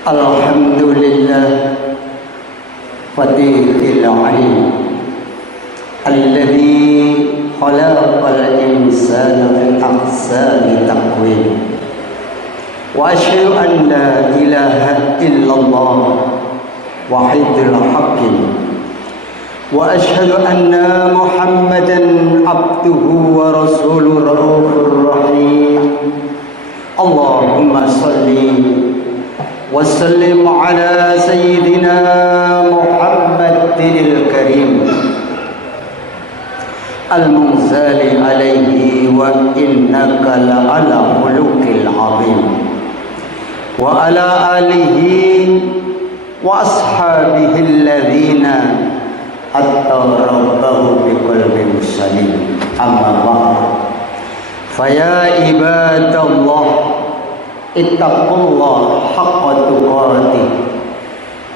Alhamdulillah Fatihil alim Alladhi khalaqal insana min ahsani taqwim. Wa asyhadu an la ilaha illallah wahidul hakim. Wa asyhadu anna Muhammadan abduhu wa rasuluhu raufur rahim. Allahumma salli wa sallim ala sayyidina Muhammadil karim al-munzali alaihi wa innaka la'ala khuluqil azim wa ala alihi wa ashabihi alladhina at-tarabahu bi qalbin salim. Amma ba'd, faya ibadallah ittaqullah haqqa tuqatih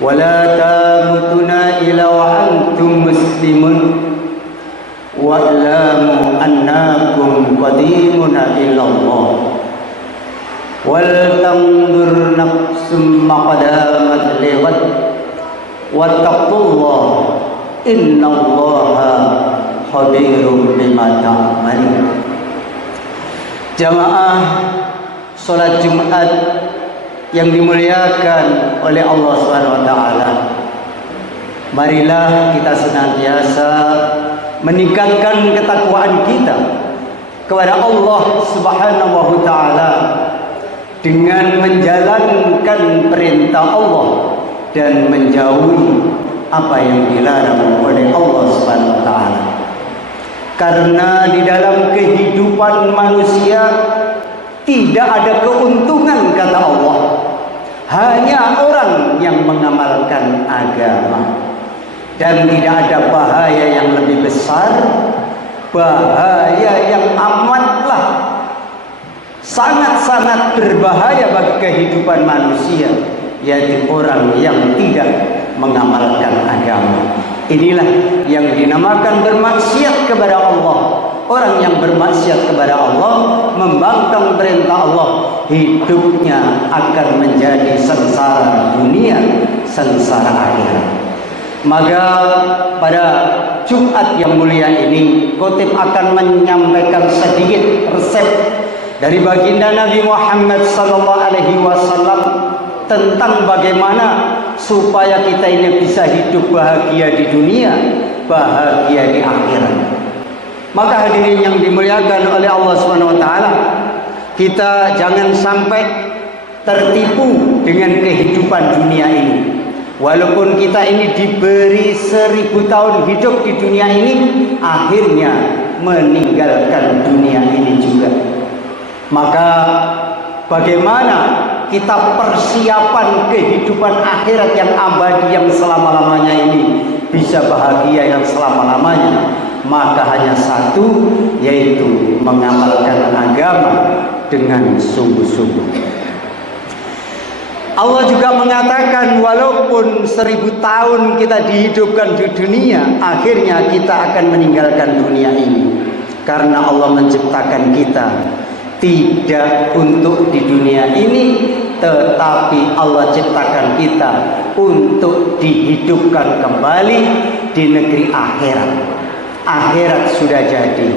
wa la tamutunna illa wa antum muslimun wa'lamu annakum qadimuna ilallah wal tandur nafsum maqadamat liwat wattaqullah innallaha khabirum bima ta'malun. Jamaah salat Jumat yang dimuliakan oleh Allah Subhanahu wa taala, marilah kita senantiasa meningkatkan ketakwaan kita kepada Allah Subhanahu wa taala dengan menjalankan perintah Allah dan menjauhi apa yang dilarang oleh Allah Subhanahu wa taala. Karena di dalam kehidupan manusia tidak ada keuntungan, kata Allah, hanya orang yang mengamalkan agama. Dan tidak ada bahaya yang lebih besar, bahaya yang amatlah sangat-sangat berbahaya bagi kehidupan manusia, yaitu orang yang tidak mengamalkan agama. Inilah yang dinamakan bermaksiat kepada Allah. Orang yang bermaksiat kepada Allah, membangkang perintah Allah, hidupnya akan menjadi sengsara dunia, sengsara akhirat. Maka pada Jumat yang mulia ini, khotib akan menyampaikan sedikit resep dari baginda Nabi Muhammad SAW tentang bagaimana supaya kita ini bisa hidup bahagia di dunia, bahagia di akhirat. Maka hadirin yang dimuliakan oleh Allah Subhanahu wa taala, kita jangan sampai tertipu dengan kehidupan dunia ini. Walaupun kita ini diberi 1000 tahun hidup di dunia ini, akhirnya meninggalkan dunia ini juga. Maka bagaimana kita persiapan kehidupan akhirat yang abadi, yang selama-lamanya ini, bisa bahagia yang selama-lamanya? Maka hanya satu, yaitu mengamalkan agama dengan sungguh-sungguh. Allah juga mengatakan walaupun 1000 tahun kita dihidupkan di dunia, akhirnya kita akan meninggalkan dunia ini. Karena Allah menciptakan kita tidak untuk di dunia ini, tetapi Allah ciptakan kita untuk dihidupkan kembali di negeri akhirat. Akhirat sudah jadi,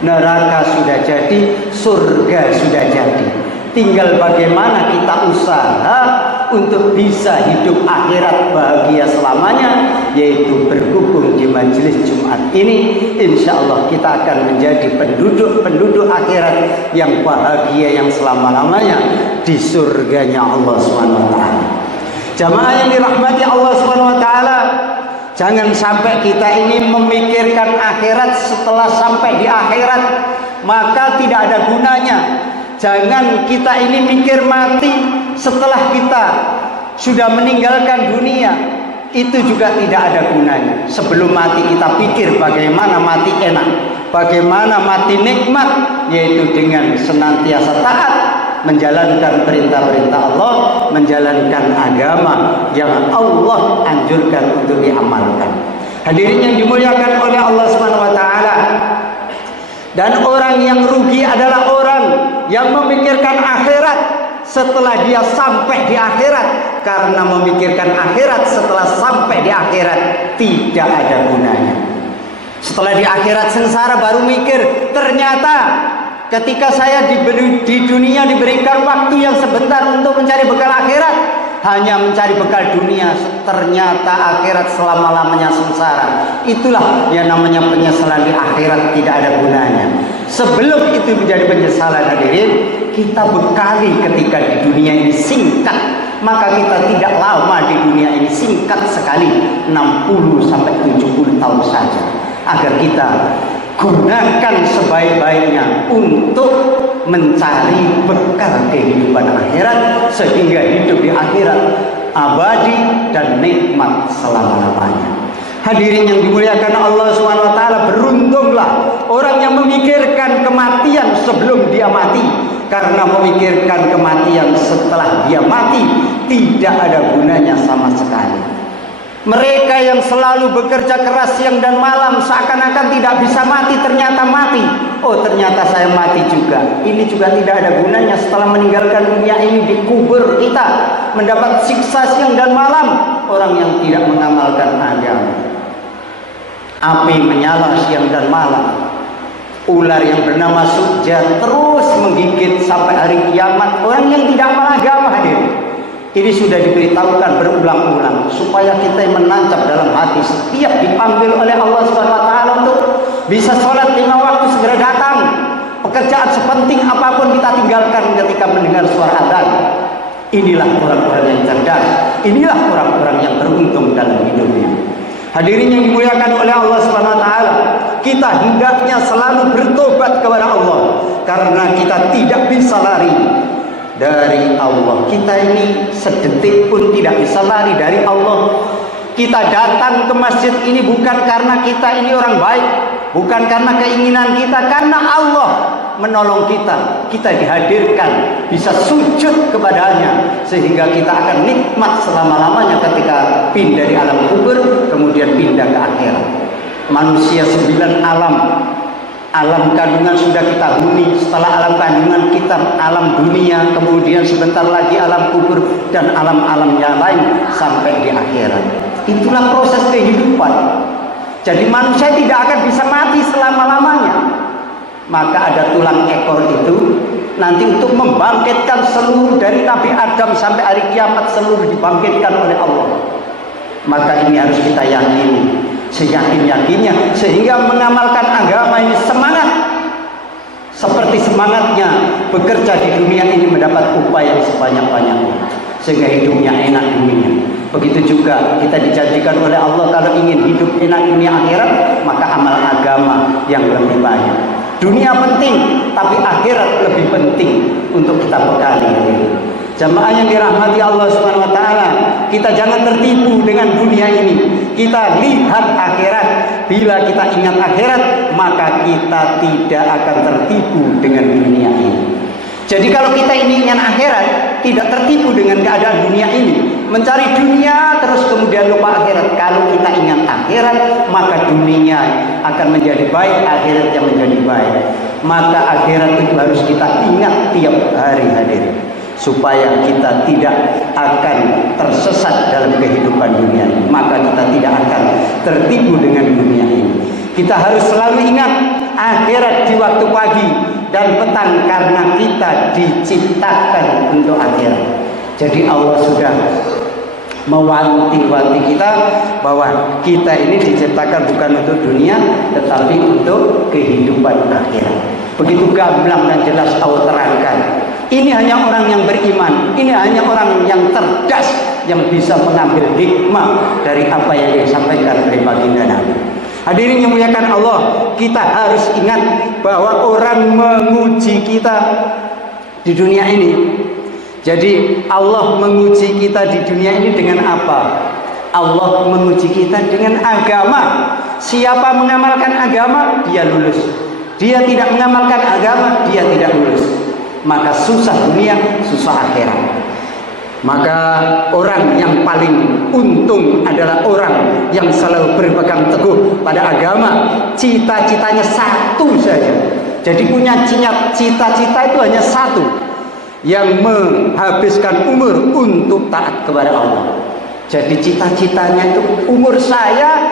neraka sudah jadi, surga sudah jadi. Tinggal bagaimana kita usaha untuk bisa hidup akhirat bahagia selamanya, yaitu bergabung di majelis Jumat ini. Insya Allah kita akan menjadi penduduk akhirat yang bahagia yang selama-lamanya di surganya Allah SWT. Jamaah yang dirahmati Allah SWT, jangan sampai kita ini memikirkan akhirat setelah sampai di akhirat, maka tidak ada gunanya. Jangan kita ini mikir mati setelah kita sudah meninggalkan dunia, itu juga tidak ada gunanya. Sebelum mati kita pikir bagaimana mati enak, bagaimana mati nikmat, yaitu dengan senantiasa taat, menjalankan perintah-perintah Allah, menjalankan agama yang Allah anjurkan untuk diamalkan. Hadirin yang dimuliakan oleh Allah Subhanahu wa taala. Dan orang yang rugi adalah orang yang memikirkan akhirat setelah dia sampai di akhirat, karena memikirkan akhirat setelah sampai di akhirat tidak ada gunanya. Setelah di akhirat sengsara baru mikir, ternyata ketika saya di dunia diberikan waktu yang sebentar untuk mencari bekal akhirat, hanya mencari bekal dunia, ternyata akhirat selama-lamanya sengsara. Itulah yang namanya penyesalan di akhirat, tidak ada gunanya. Sebelum itu menjadi penyesalan, hadirin, kita bekali ketika di dunia ini singkat, maka kita tidak lama di dunia ini, singkat sekali, 60 sampai 70 tahun saja, agar kita gunakan sebaik-baiknya untuk mencari bekal kehidupan akhirat, sehingga hidup di akhirat abadi dan nikmat selama-lamanya. Hadirin yang dimuliakan Allah SWT, beruntunglah orang yang memikirkan kematian sebelum dia mati, karena memikirkan kematian setelah dia mati tidak ada gunanya sama sekali. Mereka yang selalu bekerja keras siang dan malam seakan-akan tidak bisa mati, ternyata mati. Oh, ternyata saya mati juga. Ini juga tidak ada gunanya. Setelah meninggalkan dunia ini, dikubur kita mendapat siksa siang dan malam. Orang yang tidak mengamalkan agama, api menyala siang dan malam. Ular yang bernama Sukja terus menggigit sampai hari kiamat. Orang yang tidak beragama, hadir. Ini sudah diberitahukan berulang-ulang supaya kita menancap dalam hati. Setiap dipanggil oleh Allah SWT untuk bisa sholat 5 waktu segera datang. Pekerjaan sepenting apapun kita tinggalkan ketika mendengar suara azan. Inilah orang-orang yang cerdas. Inilah orang-orang yang beruntung dalam hidupnya. Hadirin yang dimuliakan oleh Allah SWT, kita hendaknya selalu bertobat kepada Allah, karena kita tidak bisa lari dari Allah. Kita ini sedetik pun tidak bisa lari dari Allah. Kita datang ke masjid ini bukan karena kita ini orang baik, bukan karena keinginan kita, karena Allah menolong kita. Kita dihadirkan, bisa sujud kepadanya, sehingga kita akan nikmat selama-lamanya ketika pindah dari alam kubur, kemudian pindah ke akhirat. Manusia 9 alam. Alam kandungan sudah kita huni, setelah alam kandungan kita alam dunia, kemudian sebentar lagi alam kubur, dan alam-alam yang lain sampai di akhirat. Itulah proses kehidupan. Jadi manusia tidak akan bisa mati selama-lamanya. Maka ada tulang ekor itu nanti untuk membangkitkan seluruh dari Nabi Adam sampai hari kiamat, seluruh dibangkitkan oleh Allah. Maka ini harus kita yakini, seyakin-yakinnya, sehingga mengamalkan agama ini semangat, seperti semangatnya bekerja di dunia ini mendapat upah yang sebanyak-banyaknya, sehingga hidupnya enak dunia. Begitu juga kita dijanjikan oleh Allah, kalau ingin hidup enak dunia akhirat, maka amal agama yang lebih banyak. Dunia penting, tapi akhirat lebih penting untuk kita bekali. Jamaah yang dirahmati Allah Subhanahu wa taala, kita jangan tertipu dengan dunia ini. Kita lihat akhirat. Bila kita ingat akhirat, maka kita tidak akan tertipu dengan dunia ini. Jadi kalau kita ini ingat akhirat, tidak tertipu dengan keadaan dunia ini, mencari dunia terus kemudian lupa akhirat. Kalau kita ingat akhirat, maka dunia akan menjadi baik, akhirat yang menjadi baik. Maka akhirat itu harus kita ingat tiap hari, hadirin, supaya kita tidak akan tersesat dalam kehidupan dunia ini. Maka kita tidak akan tertipu dengan dunia ini. Kita harus selalu ingat akhirat di waktu pagi dan petang, karena kita diciptakan untuk akhirat. Jadi Allah sudah mewanti-wanti kita bahwa kita ini diciptakan bukan untuk dunia, tetapi untuk kehidupan akhirat. Begitu gamblang dan jelas Allah terangkan. Ini hanya orang yang beriman, ini hanya orang yang cerdas yang bisa mengambil hikmah dari apa yang disampaikan oleh baginda Nabi. Hadirin yang muliakan Allah, kita harus ingat bahwa orang menguji kita di dunia ini. Jadi Allah menguji kita di dunia ini dengan apa? Allah menguji kita dengan agama. Siapa mengamalkan agama, dia lulus. Dia tidak mengamalkan agama, dia tidak lulus. Maka susah dunia, susah akhirat. Maka orang yang paling untung adalah orang yang selalu berpegang teguh pada agama. Cita-citanya satu saja. Jadi punya cita-cita itu hanya satu, yang menghabiskan umur untuk taat kepada Allah. Jadi cita-citanya itu umur saya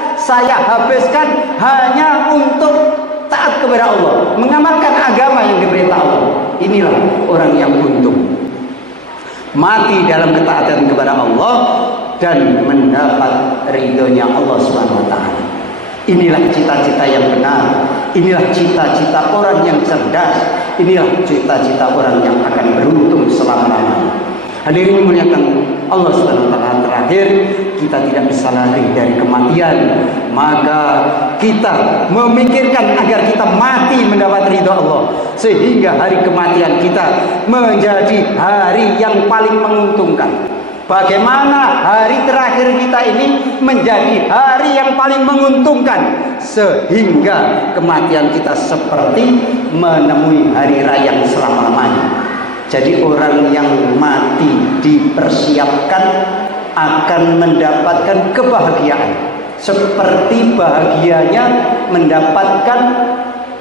habiskan hanya untuk taat kepada Allah, mengamalkan agama yang diperintah Allah. Inilah orang yang untung, mati dalam ketaatan kepada Allah dan mendapat ridhonya Allah Subhanahu wa taala. Inilah cita-cita yang benar, inilah cita-cita orang yang cerdas, inilah cita-cita orang yang akan beruntung selama-lamanya. Hadirin muliakan Allah Subhanahu wa taala, terakhir kita tidak bisa lari dari kematian, maka kita memikirkan agar kita mati mendapat ridha Allah, sehingga hari kematian kita menjadi hari yang paling menguntungkan. Bagaimana hari terakhir kita ini menjadi hari yang paling menguntungkan, sehingga kematian kita seperti menemui hari raya yang selama-lamanya. Jadi orang yang mati dipersiapkan akan mendapatkan kebahagiaan, seperti bahagianya mendapatkan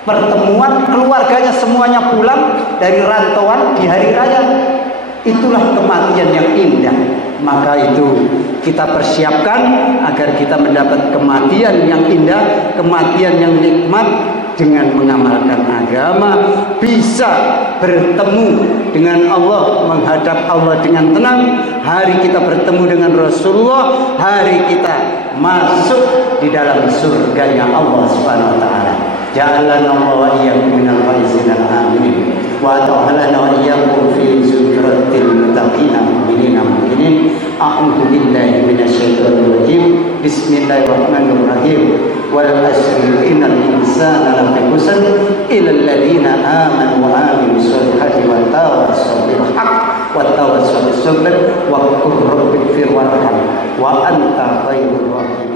pertemuan keluarganya semuanya pulang dari rantauan di hari raya. Itulah kematian yang indah. Maka itu kita persiapkan agar kita mendapat kematian yang indah, kematian yang nikmat, dengan mengamalkan agama, bisa bertemu dengan Allah, menghadap Allah dengan tenang. Hari kita bertemu dengan Rasulullah, hari kita masuk di dalam surganya Allah Subhanahu wa taala. Ja'alana Allah wa iyyakum minal faizin amin. Wa ta'alana wa iyyakum fi zumratil muttaqin mu'minina mu'minin. A'udzu billahi minasyaitonir rajim. Bismillahirrahmanirrahim. Wal asri innal insana lafi khusr illa alladziina aamanu wa 'amilus solihati wa tawassaw bil haqq wa tawassaw bis sabr wa qur rabbighfir warham wa anta khairur rahimin.